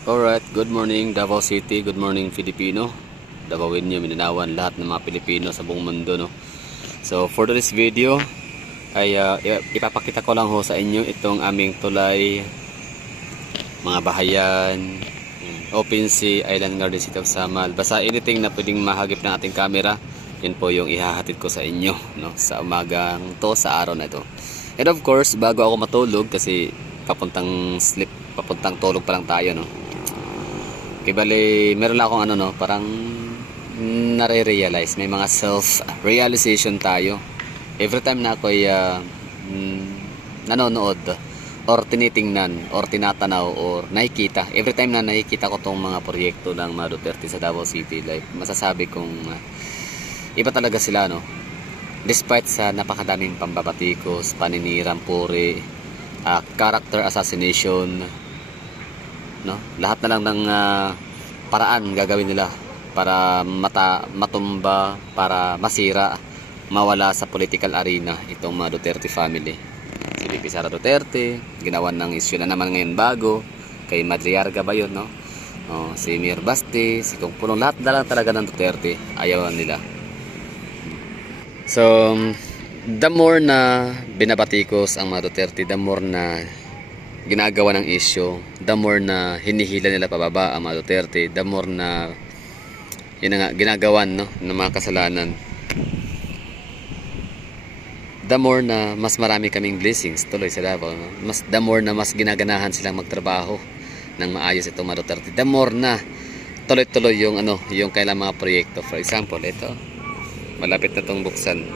Alright, good morning Davao City, good morning Filipino, Davaoenyo, Minanawan, lahat ng mga Pilipino sa buong mundo, no? So for this video ay ipapakita ko lang ho sa inyo itong aming tulay, mga bahayan, open sea, island garden, city of Samal. Basta anything na pwedeng mahagip ng ating camera, yun po yung ihahatid ko sa inyo, no? Sa umagang to, sa araw na ito. And of course, bago ako matulog, kasi papuntang tulog pa lang tayo, no? Okay, bali, meron lang akong parang nare-realize, may mga self-realization tayo. Every time na ako'y nanonood or tinitingnan or tinatanaw or nakikita, every time na nakikita ko tong mga proyekto ng mga Duterte sa Davao City, like, masasabi kong iba talaga sila, no? Despite sa napakadaming pambabatikos, paninirang puri, character assassination, no? Lahat na lang ng paraan gagawin nila para matumba, para masira, mawala sa political arena itong mga Duterte family. Si VP Sara Duterte, ginawan ng issue na naman ngayon bago kay Madriarga ba yun, no? Si Mir Basti, si Kung Pulong, lahat na lang talaga ng Duterte, ayaw nila. So the more na binabatikos ang mga Duterte, the more na ginagawa ng issue, the more na hinihila nila pababa ang mga Duterte, the more na yun nga, ginagawan, no, ng mga kasalanan, the more na mas marami kaming blessings tuloy sa Davao, no? The more na mas ginaganahan silang magtrabaho ng maayos itong mga Duterte, the more na tuloy-tuloy yung yung kailang mga proyekto. For example, ito, malapit na itong buksan.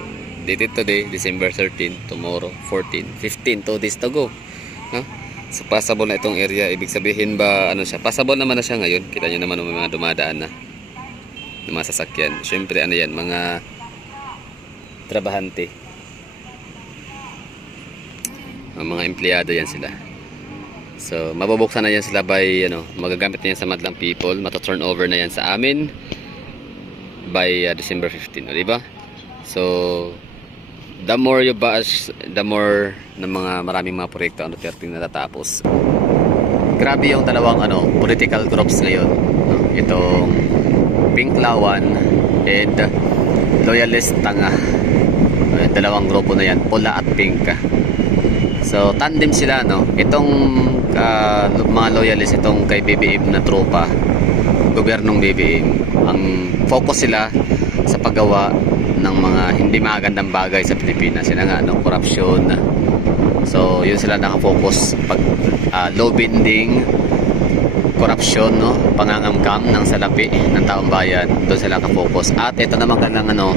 Dito today, December 13, tomorrow 14, 15, 2 days to go, no? So passable na itong area. Ibig sabihin ba passable naman na siya ngayon. Kita nyo naman may mga dumadaan na ng mga sasakyan. Syempre yan, mga trabahante, mga empleyado yan sila. So mabubuksan na yan sila by magagamit na yan sa madlang people. Mata-turn over na yan sa amin by December 15, diba? So the more you bash, the more na maraming mga proyekto ang Duterte na natatapos. Grabe yung dalawang political groups ngayon, no? Itong Pinklawan and Loyalist Tanga. Dalawang grupo na yan, pula at pink. So tandem sila, no? Itong mga loyalist, itong kay BBM na tropa, gobyernong BBM, ang focus sila sa paggawa ng mga hindi magandang bagay sa Pilipinas. Sila nga, corruption. So yun sila nakafocus, pag low binding, corruption, no, pangangamkam ng salapi ng taong bayan, doon sila nakafocus. At ito naman kanilang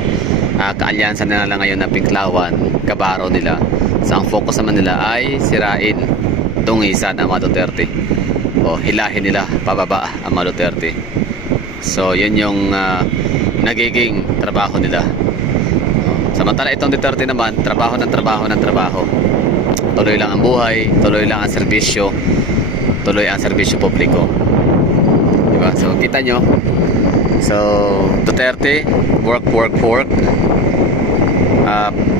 kaalyansa na lang ngayon na Pinklawan, kabaro nila. So ang focus naman nila ay sirain, tungisan ang mga Duterte, o hilahin nila pababa ang mga Duterte. So yun yung nagiging trabaho nila. Samantala itong Duterte naman, trabaho ng trabaho ng trabaho. Tuloy lang ang buhay, tuloy lang ang serbisyo, tuloy ang serbisyo publiko. Diba? So kita nyo. So Duterte, work.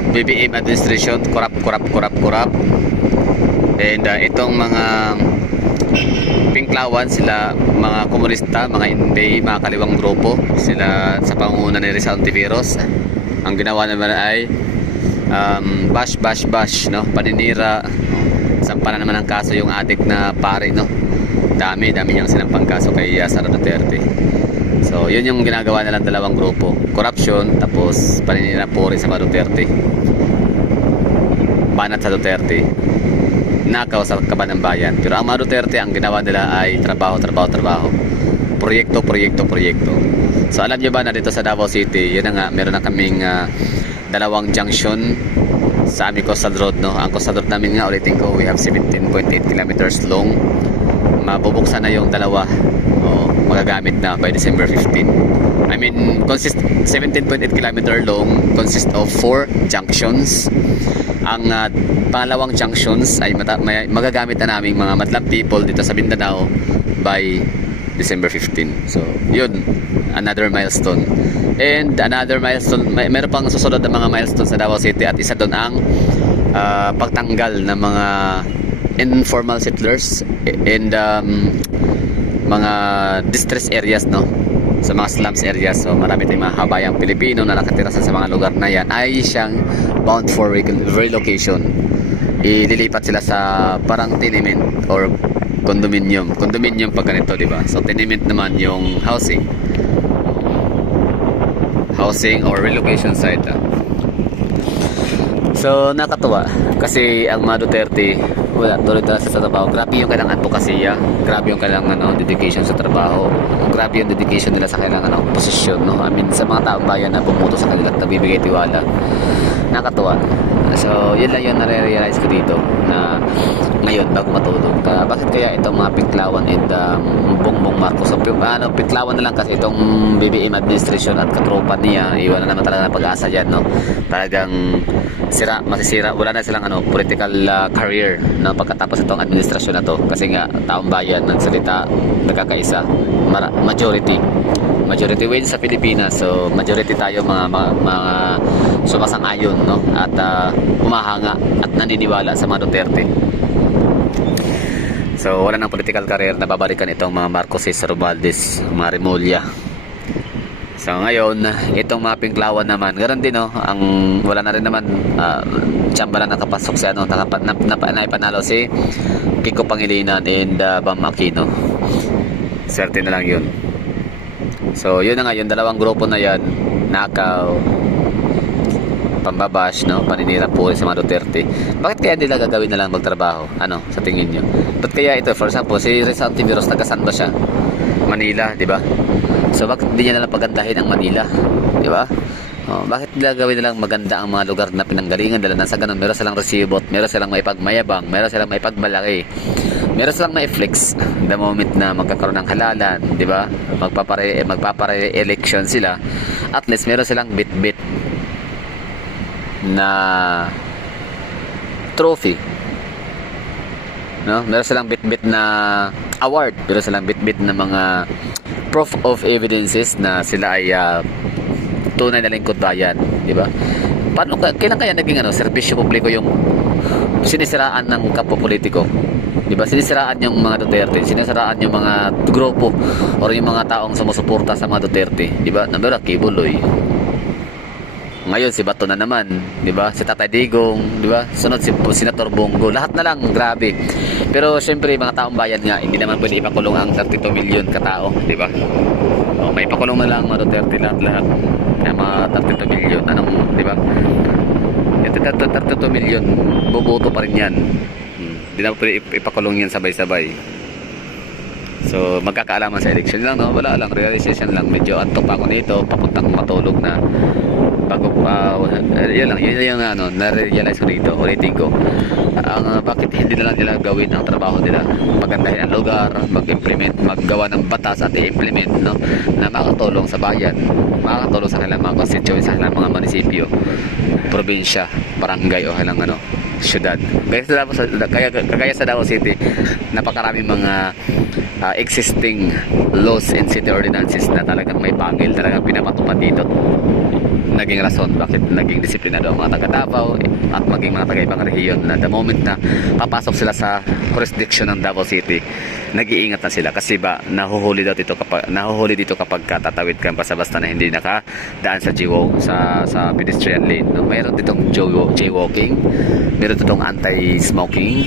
BBM administration, corrupt. And itong mga Pinklawan, sila mga komunista, mga hindi, mga kaliwang grupo. Sila sa pangunguna ni Rizal Ontiveros, ang ginawa naman ay bash, no? Paninira. Sampanan naman ang kaso yung adik na pare, no? Dami niyang sinampang kaso kay Sara Duterte. So yun yung ginagawa nilang dalawang grupo, corruption, tapos paninira po rin sa mga Duterte, banat sa Duterte, nakaw sa kaban ng bayan. Pero ang mga Duterte, ang ginawa nila ay trabaho, proyekto. So alam nyo ba na dito sa Davao City, yun na nga, meron na kaming dalawang junction sa aming coastal road, no? Ang coastal road namin nga, ulitin ko, we have 17.8 kilometers long. Mabubuksan na yung dalawa, magagamit na by December 15. I mean, 17.8 kilometer long, consist of 4 junctions. Ang pangalawang junctions ay magagamit na naming mga madlang people dito sa Mindanao by December 15. So yun, another milestone. And another milestone, meron pang susunod na mga milestone sa Davao City, at isa doon ang pagtanggal ng mga informal settlers and mga distress areas, no, sa mga slums areas. So marami tayong mga kabayang Pilipino na nakatira sa mga lugar na yan ay siyang bound for relocation. Ililipat sila sa parang tenement or condominium pag ganito, di ba? So tenement naman yung housing or relocation site. So nakatuwa kasi ang mga Duterte wala tuloy talaga sa trabaho. Grabe yung kailangan advokasya, grabe yung kailangan dedication sa trabaho, grabe yung dedication nila sa kailangan posisyon, no? I mean sa mga taong bayan na bumuto sa kanila at nabibigay tiwala. Nakatuwa. So yun lang yung nare-realize ko dito na ngayon bago matulog. Bakit kaya itong mga Pinklawan and Bongbong Marcos, so, Pinklawan na lang kasi itong BBM administration at katropa niya, iwan na naman talaga ng pag-asa dyan, no? Talagang masisira, wala na silang political career, no? Pagkatapos itong administrasyon na to, kasi nga taong bayan nagsalita, nagkakaisa, majority wins sa Pilipinas. So majority tayo mga sumasang-ayon, no? At humahanga at naniniwala sa mga Duterte. So wala nang political career na babalikan itong mga Marcoses, Romualdez, mga Remulla. So ngayon itong mga Pinklawan naman ganoon din, no? Ang wala na rin naman tsamba lang nakapasok si naipanalo si Kiko Pangilinan and Bam Aquino. Swerte na lang yun. So yun na nga, yung dalawang grupo na yan, nakaw, pambabash, no, paninira po sa mga Duterte. Bakit kaya nila gagawin na lang magtrabaho? Sa tingin nyo? Ba't kaya ito, for example, si Rizal Antiveros, taga-saan ba siya? Manila, di ba? So bakit hindi niya nalang pagandahin ang Manila? Di ba? Bakit nila gawin na lang maganda ang mga lugar na pinanggalingan nila, nang sa ganun meron silang resibot, meron silang maipagmayabang, meron silang maipagmalaki, meron silang maiflex the moment na magkakaroon ng halalan, di ba? Magpapare-election sila, at least meron silang bit-bit na trophy, no? Meron silang bit-bit na award, meron silang bit-bit na mga proof of evidences na sila ay tunay na lingkod bayan, di ba? Kailan kaya naging serbisyo publiko yung sinisiraan ng kapwa politiko? Di ba? Sinisiraan yung mga Duterte, sinisiraan yung mga grupo or yung mga taong sumusuporta sa mga Duterte, di ba? Nabira Kibuloy. Ngayon si Bato na naman, di ba? Si Tatay Digong, di ba? Sunod si Senator Bongo, lahat na lang, grabe. Pero syempre mga taong bayan nga, hindi naman pwede ipakulong ang 32 million katao, di ba? May ipakulong na lang mga Duterte lahat. Kaya mga 32 million, di ba? 32 million, boboto pa rin yan. Hindi na pwede ipakulong yan sabay-sabay. So magkakaalaman sa election lang, no? Wala lang, realization lang. Medyo antok pa ako nito, papuntang matulog na. Bago pa, yun yung na-realize ko dito, ulitin ko. Bakit hindi na lang nila gawin ang trabaho nila, pagandahin ang lugar, mag-implement, maggawa ng batas at i-implement, no, na makakatulong sa bayan, makakatulong sa kanilang mga constituents, sa kanilang mga munisipyo, probinsya, barangay o kanilang syudad. Kaya sa Davao City, napakaraming mga existing laws and city ordinances na talagang may pangil, talagang pinapatupad dito. Naging rason bakit naging disiplinado ang mga taga Davao at maging mga taga ibang rehiyon, na the moment na papasok sila sa jurisdiction ng Davao City, nag-iingat na sila kasi ba nahuhuli dito kapag tatawid ka basta-basta na hindi nakadaan sa pedestrian lane, no? Mayroon ditong jaywalking, mayroon ditong anti-smoking,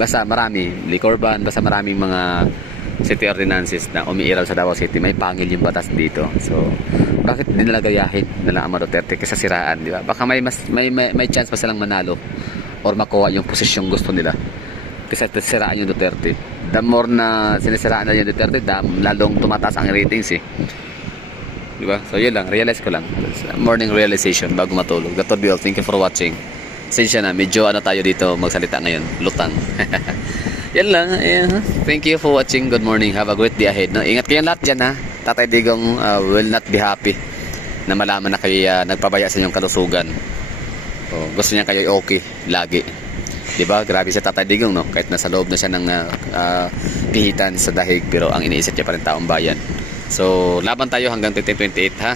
basta marami liquor ban, basta maraming mga city ordinances na umiiral sa Davao City. May pangil yung batas dito. So bakit hindi nila gayahin na lang ang Duterte kaysa siraan, di ba? Baka may chance pa silang manalo or makuha yung posisyong gusto nila kaysa siraan yung Duterte. The more na sinisiraan na yung Duterte, lalong tumataas ang ratings, di ba? So yun lang, realize ko lang. Morning realization bago matulog. That would be all. Thank you for watching. Sensya na, medyo tayo dito magsalita ngayon, lutang. Yan lang. Thank you for watching. Good morning. Have a great day ahead, no? Ingat kayo lahat dyan, ha. Tatay Digong will not be happy na malaman na kayo nagpabaya sa inyong kalusugan. Gusto niya kayo okay lagi, diba? Grabe si Tatay Digong, no? Kahit nasa loob na siya ng pihitan sa dahig, pero ang iniisip niya pa rin taong bayan. So laban tayo hanggang 2028, ha.